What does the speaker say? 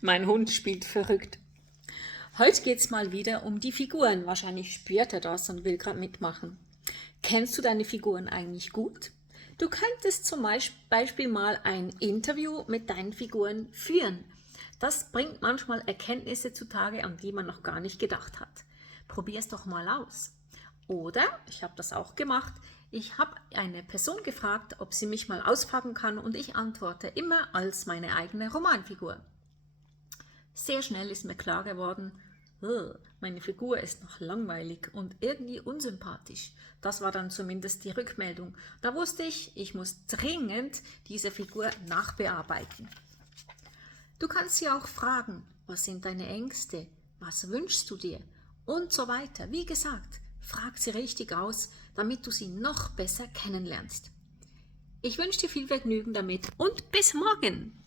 Mein Hund spielt verrückt. Heute geht es mal wieder um die Figuren. Wahrscheinlich spürt er das und will gerade mitmachen. Kennst du deine Figuren eigentlich gut? Du könntest zum Beispiel mal ein Interview mit deinen Figuren führen. Das bringt manchmal Erkenntnisse zutage, an die man noch gar nicht gedacht hat. Probier es doch mal aus. Oder, ich habe das auch gemacht, ich habe eine Person gefragt, ob sie mich mal ausfragen kann und ich antworte immer als meine eigene Romanfigur. Sehr schnell ist mir klar geworden, meine Figur ist noch langweilig und irgendwie unsympathisch. Das war dann zumindest die Rückmeldung. Da wusste ich, ich muss dringend diese Figur nachbearbeiten. Du kannst sie auch fragen, was sind deine Ängste, was wünschst du dir und so weiter. Wie gesagt, frag sie richtig aus, damit du sie noch besser kennenlernst. Ich wünsche dir viel Vergnügen damit und bis morgen!